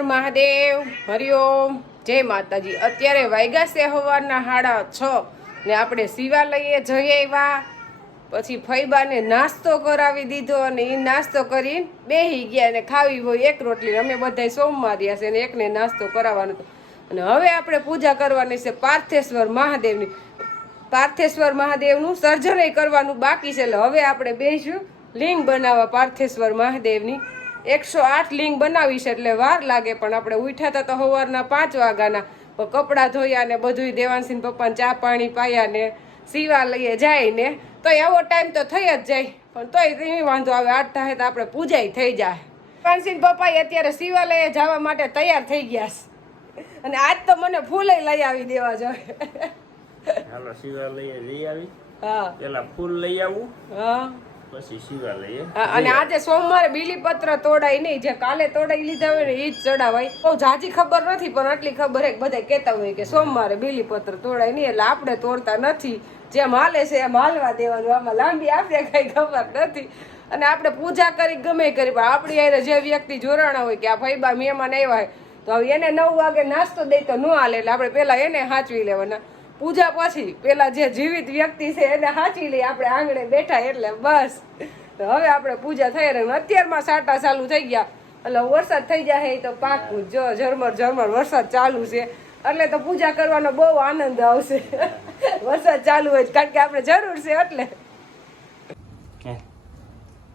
મહાદેવ હરિઓમ જય માતાજી। અત્યારે વાગ્યા છે સવારના 6:30 ને આપણે શિવાલયે જઈ આવ્યા। પછી ફૈબાને નાસ્તો કરાવી દીધો અને એ નાસ્તો કરીને બેહી ગયા અને ખાવી હોય એક રોટલી। અમે બધા સોમવારિયા છે ને એકને નાસ્તો કરાવવાનો હતો અને હવે આપણે પૂજા કરવાની છે પાર્થેશ્વર મહાદેવની। પાર્થેશ્વર મહાદેવનું સર્જન કરવાનું બાકી છે, એટલે હવે આપણે બેસીશું લિંગ બનાવવા પાર્થેશ્વર મહાદેવની। 108 લિંગ બનાવી છે એટલે વાર લાગે, પણ આપણે ઉઠ્યા હતા તો સવારના 5 વાગ્યાના। પણ કપડાં ધોયા ને બધું દેવાંશી પપ્પાને ચા પાણી પાયા ને શિવાલયે જાય ને તો એવો ટાઈમ તો થઈ જ જાય, પણ તોય નહીં વાંધો આવે। 8 થાય તો આપણે પૂજાઈ થઈ જાય। દેવાંશી પપ્પાએ અત્યારે શિવાલયે જવા માટે તૈયાર થઈ ગયા છે અને આજ તો મને ફૂલે લઈ આવી દેવા જોઈએ। હાલો શિવાલયે જઈ આવી। હા, પેલા ફૂલ લઈ આવું, હા પછી શિવાલયે। અને આજે સોમવારે બીલીપત્ર તોડાય નહીં, જે કાલે તોડાઈ લીધા હોય ને એ જ ચડાવાય। બહુ ઝાઝી ખબર નથી, પણ આટલી ખબર હે બધા કહેતા હોય કે સોમવારે બીલીપત્ર તોડાય નહીં, એટલે આપણે તોડતા નથી। જેમ હાલે છે એમ હાલવા દેવાનું, આમાં લાંબી આપણે કઈ ખબર નથી। અને આપણે પૂજા કરી ગમે કરી, પણ આપણી હારે જે વ્યક્તિ જોડાણા હોય કે આ ફૈબા મહેમાન આવ્યા હોય તો હવે એને 9 વાગે નાસ્તો દઈ તો ન હાલે, એટલે આપણે પેલા એને સાચવી લેવાના। પૂજા પછી પેલા જે જીવિત વ્યક્તિ છે એને સાચવી લઈએ, આપણે આંગણે બેઠા એટલે બસ। તો હવે આપણે પૂજા થઈ રહી। અત્યારમાં સાટા ચાલુ થઈ ગયા, એટલે વરસાદ થઈ જાય તો પાકું જો ઝરમર ઝરમર વરસાદ ચાલુ છે, એટલે તો પૂજા કરવાનો બહુ આનંદ આવશે। વરસાદ ચાલુ હોય કારણ કે આપણે જરૂર છે એટલે।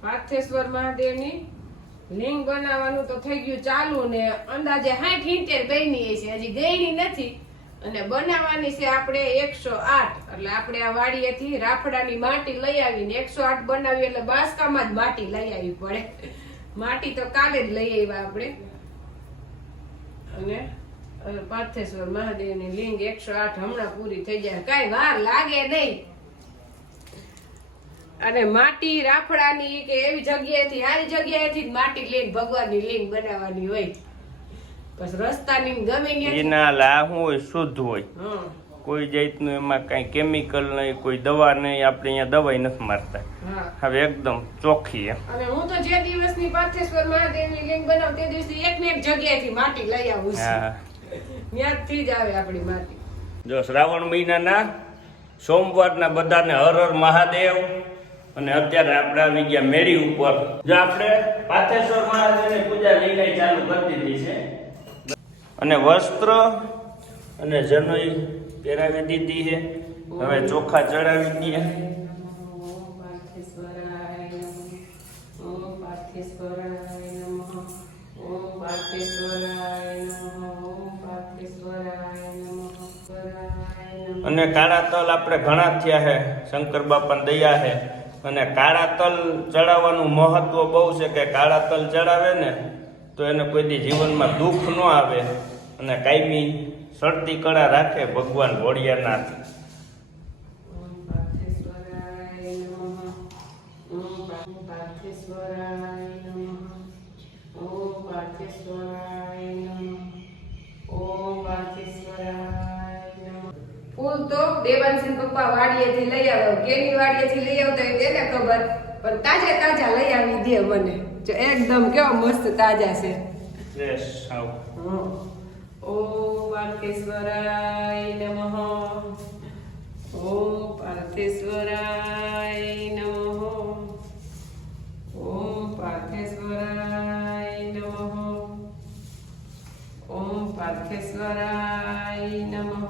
પાર્થેશ્વર મહાદેવની લિંગ બનાવવાનું તો થઈ ગયું ચાલુ ને અંદાજે 60-70 બની છે, હજી ગઈ નથી। અને બનાવવાની છે આપણે 108, એટલે આપણે આ વાડીએથી રાફડાની માટી લઈ આવીને 108 બનાવી, એટલે બાસકામાં જ માટી લઈ આવી પડે। માટી તો કાલે જ લઈ આવ્યા આપણે। અને પાર્થેશ્વર મહાદેવની લિંગ 108 હમણાં પૂરી થઈ જાય, કઈ વાર લાગે નહીં। અને માટી રાફડાની કે એવી જગ્યાએથી આવી જગ્યાએથી જ માટી લઈને ભગવાનની લિંગ બનાવવાની હોય। બસ રસ્તાની ગમે એના લાહું હોય શુદ્ધ હોય, કોઈ જાતનું એમાં કઈ કેમિકલ નહીં, કોઈ દવા નહીં। આપણે અહીંયા દવાઈ નથી મારતા, હવે એકદમ ચોખ્ખી। અને હું તો જે દિવસની પાર્થેશ્વર મહાદેવની લિંગ બનાવું તે દિવસથી એક ને એક જગ્યાએથી માટી લઈ આવું છું, ત્યાંથી જ આવે આપણી માટી। જો શ્રાવણ મહિનાના સોમવારના બધાને હર હર મહાદેવ। અને અત્યારે આપણે આવી ગયા મેળી ઉપર, જો આપણે પાર્થેશ્વર મહાદેવની પૂજા લઈને ચાલુ કરી દીધી છે અને વસ્ત્ર અને જનોઈ પહેરાવી દીધી છે। હવે ચોખા ચડાવી દઈએ। અને કાળા તલ આપણે ઘણા થયા છે, શંકર બાપાની દયા છે। અને કાળા તલ ચડાવવાનું મહત્વ બહુ છે કે કાળા તલ ચડાવે ને તો એને કોઈ દી જીવનમાં દુઃખ ન આવે અને કાયમી સળતી કળા રાખે ભગવાન ભોળિયાનાથ। ફૂલ તો દેવાંશી પપ્પા વાડીએથી લઈ આવે, કેની વાડીએથી લઈ આવતા હોય તેને ખબર, પણ તાજા તાજા લઈ આવી દે મને, જો એકદમ કેવા મસ્ત તાજા છે। ફ્રેશ આવ। ઓમ પાર્થેશ્વરાય નમઃ, ઓમ પાર્થેશ્વરાય નમઃ, ઓમ પાર્થેશ્વરાય નમઃ, ઓમ પાર્થેશ્વરાય નમઃ।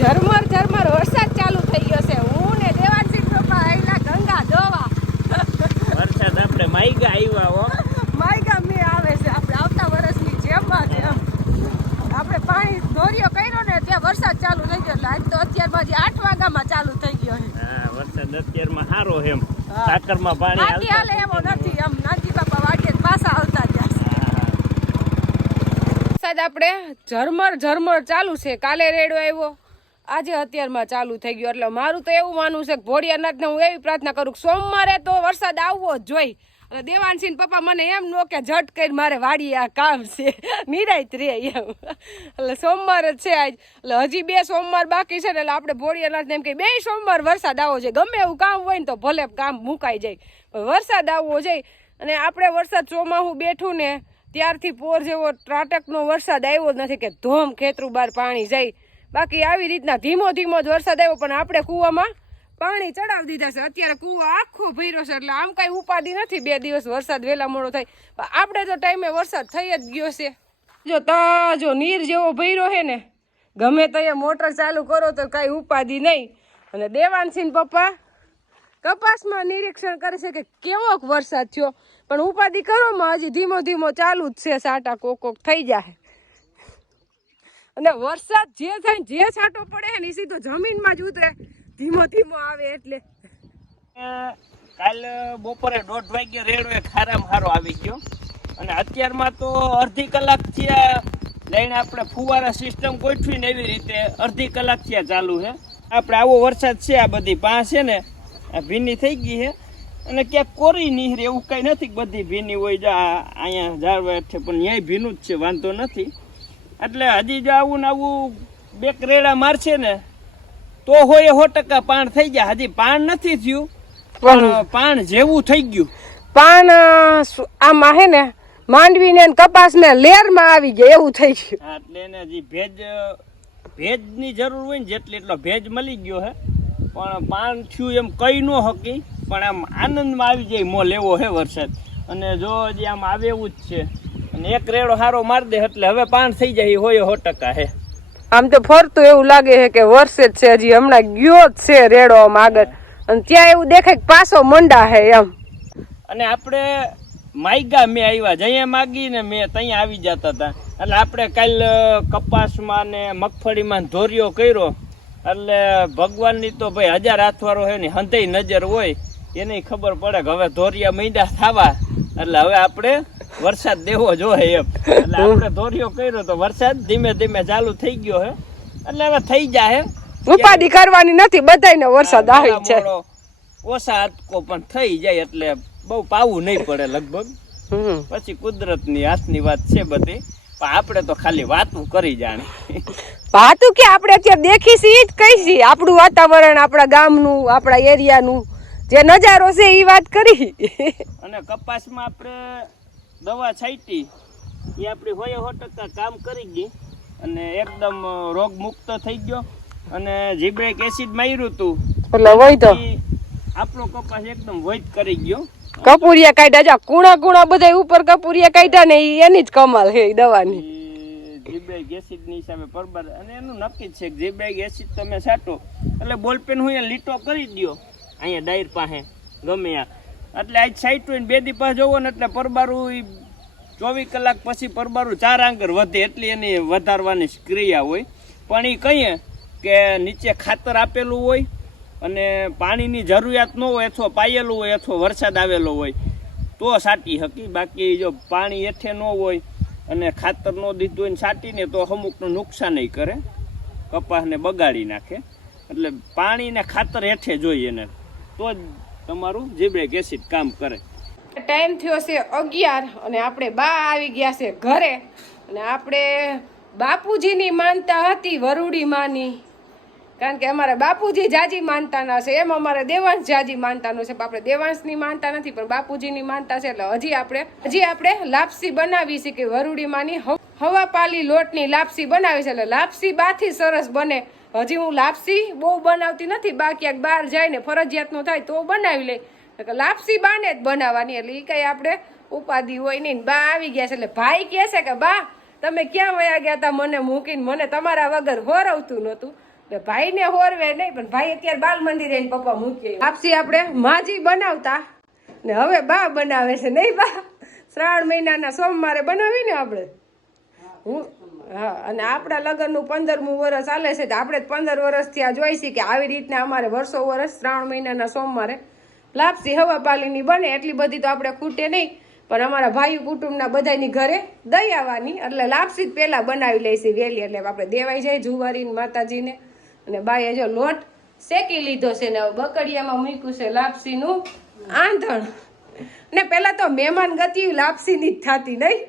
ઝરમર ઝરમર વરસાદ ચાલુ થઈ ગયો છે, હું ને દેવાંશી પપ્પા આયલા ગંગા ધોવા। વરસાદ આપણે માઈગા આવ્યા હો, માઈગા મે આવે છે, આપણે આવતા વર્ષની જેમ આપણે પાણી ધોર્યો કર્યો ને ત્યાં વરસાદ ચાલુ થઈ ગયો, એટલે આજ તો અત્યારે અત્યારમાં 8 વાગ્યામાં ચાલુ થઈ ગયો છે. હા વરસાદ અત્યારમાં સારો એમ હા. સાકરમાં પાણી આથી હાલે એવો નથી એમ નાનજી બાપા વાગે પાછા આવતા ગયા વરસાદ આપણે ઝરમર ચાલુ છે. કાલે રેડો આવ્યો, આજે અત્યારમાં ચાલુ થઈ ગયો. એટલે મારું તો એવું માનવું છે કે ભોળિયાનાથને હું એવી પ્રાર્થના કરું કે સોમવારે તો વરસાદ આવવો જ જોઈએ. અને દેવાનસિંહ પપ્પા મને એમ નો કે ઝટ કરી મારે વાડી આ કામ છે નિરાયત રે એમ. એટલે સોમવાર જ છે આજ. એટલે હજી 2 સોમવાર બાકી છે ને એટલે આપણે ભોળિયાનાથને એમ કે 2 સોમવાર વરસાદ આવવો જોઈએ. ગમે એવું કામ હોય ને તો ભલે કામ મુકાઈ જાય, પણ વરસાદ આવવો જોઈએ. અને આપણે વરસાદ ચોમાસું બેઠું ને ત્યારથી પોર જેવો ત્રાટકનો વરસાદ આવ્યો જ નથી કે ધોમ ખેતરું બહાર પાણી જાય. બાકી આવી રીતના ધીમો જ વરસાદ આવ્યો, પણ આપણે કૂવામાં પાણી ચડાવી દીધા છે. અત્યારે કૂવો આખો ભર્યો છે, એટલે આમ કાંઈ ઉપાધિ નથી. 2 દિવસ વરસાદ વહેલા મોડો થાય, પણ આપણે તો ટાઈમે વરસાદ થઈ જ ગયો છે. જો નીર જેવો ભર્યો છે ને, ગમે તો મોટર ચાલુ કરો તો કાંઈ ઉપાધિ નહીં. અને દેવાનસિંહ પપ્પા કપાસમાં નિરીક્ષણ કરે છે કે કેવોક વરસાદ થયો, પણ ઉપાધિ કરવામાં હજી ધીમો ચાલુ જ છે. સાટા કોક થઈ જાય. અને વરસાદ જે થાય જે છાંટો પડે ને એ સીધો જમીનમાં જ ઉતરે, ધીમો આવે. એટલે કાલ બપોરે 1:30 વાગે રેડો એક હારો આવી ગયો, અને અત્યારમાં તો અડધી કલાક થયા લઈને આપણે ફુવારા સિસ્ટમ ગોઠવી ને એવી રીતે અડધી કલાક થયા ચાલુ છે. આપણે આવો વરસાદ છે, આ બધી પાંચ છે ને આ ભીની થઈ ગઈ છે, અને ક્યાંક કોરી નીહરે એવું કઈ નથી. બધી ભીની હોય જો અહીંયા ઝાડવા છે, પણ ન્યાય ભીનું જ છે, વાંધો નથી. એટલે હજી જો આવું ને આવું 2 રેડા મારશે ને તો હોય 100% પાણ થઈ જાય. હજી પાણ નથી થયું, પણ પાણ જેવું થઈ ગયું. પાન આમાં હે ને માંડવી ને કપાસ ને લેરમાં આવી ગયા એવું થઈ ગયું. હા, એટલે એને હજી ભેજની જરૂર હોય ને જેટલી એટલો ભેજ મળી ગયો હે, પણ પાન થયું એમ કઈ ન હકી. પણ આમ આનંદમાં આવી જાય મો લેવો હે વરસાદ. અને જો હજી આમ આવે એવું જ છે, અને એક રેડો હારો માર દે એટલે હવે પાન થઈ જાય હોય 100% હે. આમ તો ફરતું એવું લાગે છે કે વર્ષે જ છે, હજી હમણાં ગયો જ છે રેડો આમ આગળ, અને ત્યાં એવું દેખાય કે પાછો મંડા હે એમ. અને આપણે માઈગા મેં આવ્યા જઈએ માગીને મેં ત્યાં આવી જતા હતા. એટલે આપણે કાલ કપાસમાં ને મગફળીમાં ધોરિયો કર્યો, એટલે ભગવાનની તો ભાઈ 1000 હાથવારો હે ને હંધઈ નજર હોય, એને ખબર પડે કે હવે ધોરિયા મૈડા થવા, એટલે હવે આપણે વરસાદ દેવો જોઈએ એમ. એટલે આપણે ધોરિયો કર્યો તો વરસાદ ધીમે ચાલુ થઈ ગયો હે, એટલે હવે થઈ જાય. ઉપાધિ કરવાની નથી, બધાયને વરસાદ આવી છે. ઓછા હાથકો પણ થઈ જાય, એટલે બહુ પાવું નહીં પડે લગભગ. પછી કુદરતની હાથની વાત છે બધી, પણ આપણે તો ખાલી વાતું કરી જાણી. વાતું કે આપણે અત્યારે દેખી છે ઈ જ કહી છે, આપણું વાતાવરણ, આપણા ગામનું, આપણા એરિયાનું જે નજારો છે એ વાત કરી. અને કપાસમાં આપણે દવા છાંટી એ આપણી 100% કામ કરી ગઈ, અને એકદમ રોગ મુક્ત થઈ ગયો. અને જીબ્રેક એસિડ માર્યું હતું એટલે વૈતો આપણો કપાસ એકદમ વૈત કરી ગયો. કપૂરિયા કાઢ્યા, જા કુણા બધા ઉપર કપૂરિયા કાઢ્યા ને એની જ કમાલ છે દવાની. જીબ્રેક એસિડ ની હિસાબે પરબર, અને એનું નક્કી જ છે કે જીબ્રેક એસિડ તમે છાંટો એટલે બોલપેન હું લીટો કરી દો અહીંયા ડાયર પાસે ગમે આ. એટલે આજ છાંટ્યું 2 દી પાસે જોવો ને એટલે પરબારું 24 કલાક પછી પરબારું 4 આંગર વધે, એટલી એની વધારવાની ક્રિયા હોય. પણ એ કહીએ કે નીચે ખાતર આપેલું હોય અને પાણીની જરૂરિયાત ન હોય, અથવા પાયેલું હોય, અથવા વરસાદ આવેલો હોય તો છાંટી શકી. બાકી જો પાણી હેઠે ન હોય અને ખાતર ન દીધું હોય ને છાંટીને તો અમુકનું નુકસાન નહીં કરે, કપાસને બગાડી નાખે. એટલે પાણી ને ખાતર હેઠે જોઈએ એને, તો જ તમારું જીબ્રેક એસિડ કામ કરે. ટાઈમ થયો છે 11 અને આપણે બા આવી ગયા છે ઘરે. અને આપણે બાપુજીની માનતા હતી વરુડી માની, કારણ કે અમારા બાપુજી જાજી માનતાના છે, એમ અમારે દેવાંશ જાજી માનતાનો છે. આપણે દેવાંશની માનતા નથી, પણ બાપુજીની માનતા છે. એટલે હજી આપણે લાપસી બનાવી છે કે વરુડી માની હવાપાલી લોટની લાપસી બનાવી છે. એટલે લાપસી બાથી સરસ બને. હજી હું લાપસી બહુ બનાવતી નથી, બા ક્યાંક બહાર જાય ને ફરજિયાત નો થાય તો બનાવી લે. લાપસી બાને જ બનાવવાની, એટલે એ કઈ આપણે ઉપાધિ હોય નહીં. બા આવી ગયા છે એટલે ભાઈ કહે છે કે બા તમે ક્યાં વયા ગયા હતા મને મૂકીને, મને તમારા વગર હોરવતું નહોતું. ભાઈ ને હોરવે નહીં, પણ ભાઈ અત્યારે બાલ મંદિરે પપ્પા મૂકીએ. લાપસી આપણે માજી બનાવતા ને હવે બા બનાવે છે નહીં બા? શ્રાવણ મહિનાના સોમવારે બનાવી ને આપણે. હા, અને આપણા લગ્નનું 15મું વર્ષ ચાલે છે તો આપણે 15 વર્ષથી આ જોઈ છીએ કે આવી રીતના અમારે વર્ષો વર્ષ 3 મહિનાના સોમવારે લાપસી હવાપાલીની બને. એટલી બધી તો આપણે ખૂટે નહીં, પણ અમારા ભાઈ કુટુંબના બધાની ઘરે દઈ આવવાની, એટલે લાપસી જ પહેલાં બનાવી લઈશી વહેલી, એટલે આપણે દેવાઈ જાય જુવારીને માતાજીને. અને બાઈએ જો લોટ શેકી લીધો છે ને બકડિયામાં મૂક્યું છે લાપસીનું આંધણ. ને પહેલાં તો મહેમાન ગતિ લાપસીની જ થતી નહીં,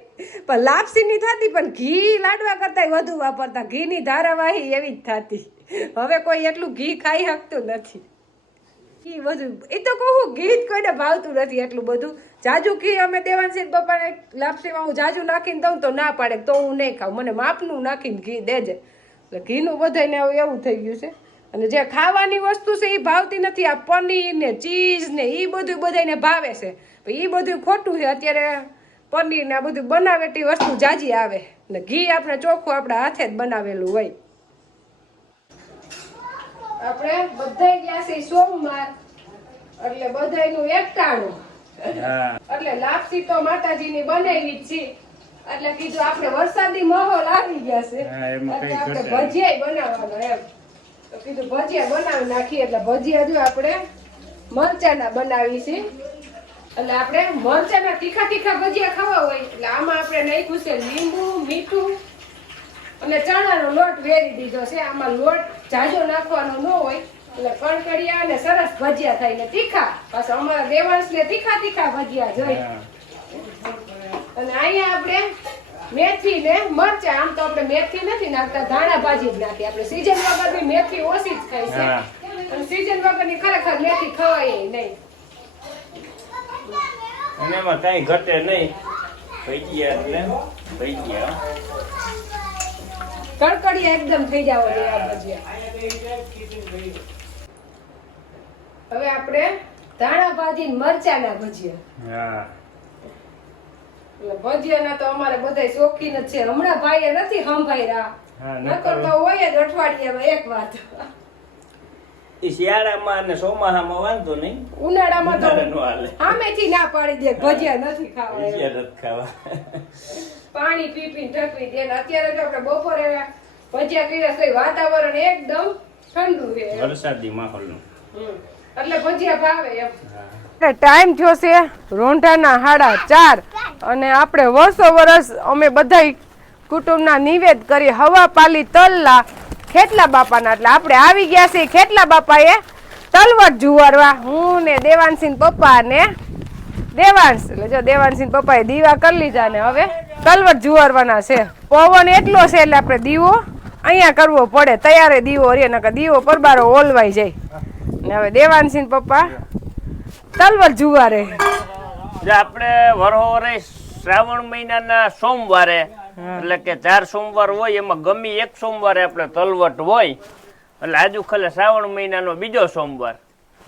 પણ લાપસીની થતી પણ ઘી લાડવા કરતાં વધુ વાપરતા, ઘીની ધારાવાહી એવી જ થતી. હવે કોઈ એટલું ઘી ખાઈ શકતું નથી. ઘી બધું એ તો કહું, ઘી જ કોઈને ભાવતું નથી એટલું બધું. જાજુ ઘી અમે દેવાંશી પપ્પાને લાપસીમાં હું જાજુ નાખીને દઉં તો ના પાડે, તો હું નહીં ખાઉં, મને માપનું નાખીને ઘી દેજે. એટલે ઘીનું બધાને એવું થઈ ગયું છે. અને જે ખાવાની વસ્તુ છે એ ભાવતી નથી. આ પનીર ને ચીઝ ને એ બધું બધાને ભાવે છે, એ બધું ખોટું છે. અત્યારે પનીર ને આ બધું બનાવેટી વસ્તુ જાજી આવે ને ઘી આપણે ચોખ્ખું આપણા હાથે જ બનાવેલું હોય. આપણે બધા ગયા છે સોમવાર, એટલે બધાયનું એકટાણું. એટલે લાપસી તો માતાજીની બનાવી જ છે, એટલે કીધું આપણે વરસાદી માહોલ આવી ગયા છે, એટલે આપણે ભજીયા બનાવવાનો એમ. તો કીધું ભજીયા બનાવી નાખીએ. એટલે ભજીયા જો આપણે મરચાના બનાવી છે, એટલે આપણે મરચાના તીખા તીખા ભજીયા ખાવા હોય એટલે આમાં આપણે નાખ્યું છે લીંબુ, મીઠું અને ચણાનો લોટ વેરી દીધો છે. આમાં લોટ જાજો નાખવાનો ન હોય, એટલે કણકડિયા અને સરસ ભજીયા થાય ને તીખા. પાછા અમારા દેવાંશને તીખા તીખા ભજીયા જોઈએ. અને અહીંયા આપણે મેથી ને મરચા, આમ તો આપણે મેથી નથી નાખતા, ધાણા ભાજી જ નાખીએ. આપણે સીઝન વગરની મેથી ઓછી જ ખાઈ છે, અને સીઝન વગરની ખરેખર મેથી ખવાય નહીં. અને એમાં કઈ ઘટે નહીં. ભજીયા એટલે ભજીયા કડકડિયા એકદમ થઈ જાવ આ ભજીયા. હવે આપણે ધાણા ભાજી ને મરચાના ભજીયા. એટલે ભજીયાના તો અમારે બધા શોખીન જ છે. હમણાં ભાઈએ નથી સંભાળ્યા, નકર તો હોય જ અઠવાડિયામાં એક વાત. ઈ શિયાળામાં અને ચોમાસામાં વાંધો નહીં, ઉનાળામાં તો સામેથી ના પાડી દે ભજીયા નથી ખાવા, ભજીયા નથી ખાવા. પાણી પી પીને ઠપી દે. અત્યારે જો આપણે બપોરે ભજીયા પીવા થઈ, વાતાવરણ એકદમ ઠંડુ છે, વરસાદી માહોલનું, એટલે ભજીયા ભાવે એમ. ટાઈમ થયો છે રોંઢાના 4:30, અને આપણે વર્ષો વર્ષ અમે બધા કુટુંબના નિવેદ કરી હવાપાલી તલના ખેટલા બાપાના. એટલે આપણે આવી ગયા છીએ ખેટલા બાપાએ તલવટ જુવારવા. હું ને દેવાંશી પપ્પા ને દેવાંશ, એટલે જો દેવાંશી પપ્પાએ દીવા કરી લીધા ને હવે તલવટ જુવારવાના છે. પવન એટલો છે એટલે આપણે દીવો અહીંયા કરવો પડે, તૈયાર દીવો રે, નકર દીવો પરબારો ઓલવાઈ જાય. ને હવે દેવાંશી પપ્પા તલવટ જુવારે. આપણે વરહોવરે શ્રાવણ મહિનાના સોમવારે, એટલે કે 4 સોમવાર હોય એમાં ગમી એક સોમવારે આપણે તલવટ હોય, એટલે આજુ ખાલે શ્રાવણ મહિનાનો બીજો સોમવાર,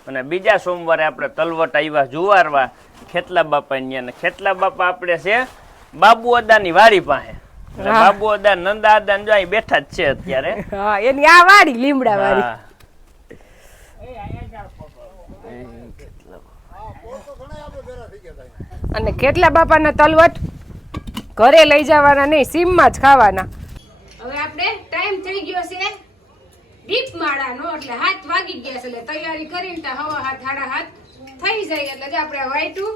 અને બીજા સોમવારે આપણે તલવટ આવ્યા જુવારવા ખેટલા બાપાની. અને ખેટલા બાપા આપણે છે બાબુ અદાની વાડી પાસે. બાબુ અદા નંદા અદા જો અહીં બેઠા જ છે અત્યારે. હા, એની આ વાડી લીમડા વાડી. અને ખેટલા બાપાના તલવટ ઘરે લઈ જવાના નહીં, સીમમાં જ ખાવાના. હવે આપણે ટાઈમ થઈ ગયો છે દીપમાળાનો, એટલે 7 વાગી ગયા છે, એટલે તૈયારી કરીને તો હવા 7:30 થઈ જાય. એટલે જે આપણે વાઈટું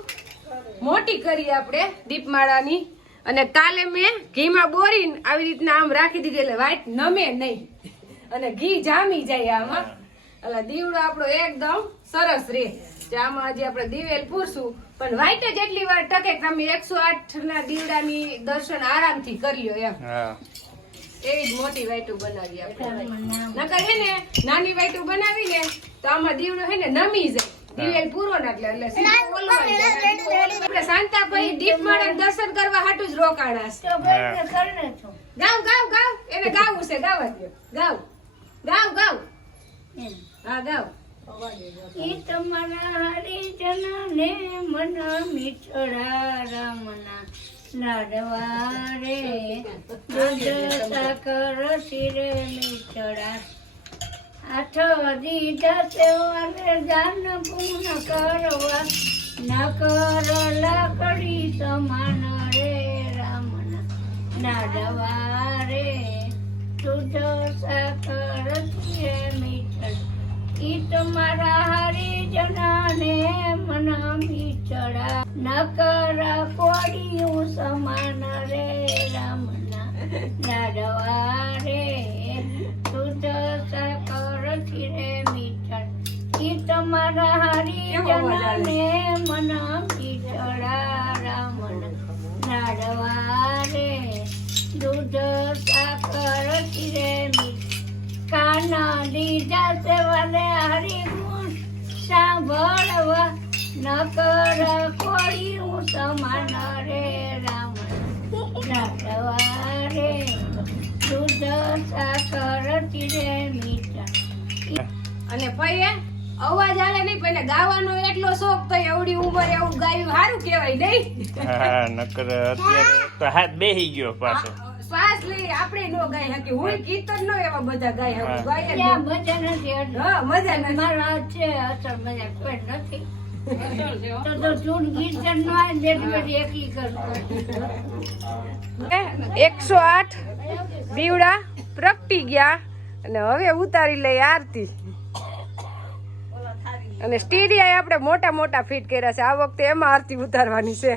મોટી કરી આપણે દીપમાળાની. અને કાલે મેં ઘીમાં બોરીને આવી રીતના આમ રાખી દીધી, એટલે વાઈટ નમે નહીં અને ઘી જામી જાય આમાં. એટલે દીવડો આપણો એકદમ સરસ રે. આમાં હજી આપણે દિવેલ પૂરશું, પણ વાઈટ જ એટલી વાર ટકે કે તમે 108 ના દીવડાની દર્શન આરામથી કરી લ્યો એમ. એવી જ મોટી વાઈટું બનાવી આપણે. નકર હે ને નાની વાઈટું બનાવીને તો આમાં દીવડો હે ને નમી જાય, દિવેલ પૂરો ના એટલે સીધું ઓલવાઈ જાય. આપણે શાંતાભાઈ દીપમાળા દર્શન કરવા હાટું જ રોકાણા છે. ગાવ ગાવ ગાવ, એને ગાવું છે, ગાવા દો. ગાવ ગાવ ગાવ, હા ગાવ. ઈ તમારા હરિજના ને મન મીઠડા રામના લાડવા રે, દૂધ સાકર શિરે મીઠડા, આઠ દીધા સેવાને દાન પૂર્ણ કરવા, ન કર લાકડી સમાન રે રામના લાડવા રે દૂધ સાકર છે મીઠડ ઈ તમારા હરિજનાને મન મીઠડા નકર કોડિયું સમાન રે રામના લાડવા રે દૂધ સાકર રે મીઠડ ઈ તમારા હરિજનાને મન મીઠડા રામના લાડવા રે દૂધ સાકર રે મીઠડ કાના દીધા સેવાને હરિગુણ સાંભળવા નકર કોળિયું સમાન રે રામ લાડવા રે દૂધ સાકર રે મીઠા અને ભાઈએ અવાજ આવે નહીં પણ ગાવાનો એટલો શોખ તો એવડી ઉંમર એવું ગાયું સારું કહેવાય નહીં હા નકર અત્યારે તો હાથ બેહી ગયો પાછો શ્વાસ લઈ આપણે નો ગાઈ હકી હું કીર્તન નો એવા બધા ગાઈ હકું ગાય જ ત્યાં ન. મજા નથી એટલે. હા મજા નથી. મારો હાથ છે અસર મજા કોઈ નથી તો ચૂન કીર્તન નો આવે જેટલી બધી એકલી કરું 108 દીવડા પ્રગટી ગયા અને હવે ઉતારી લઈ આરતી અને સ્ટીરિયા આપણે મોટા મોટા ફિટ કર્યા છે આ વખતે એમાં આરતી ઉતારવાની છે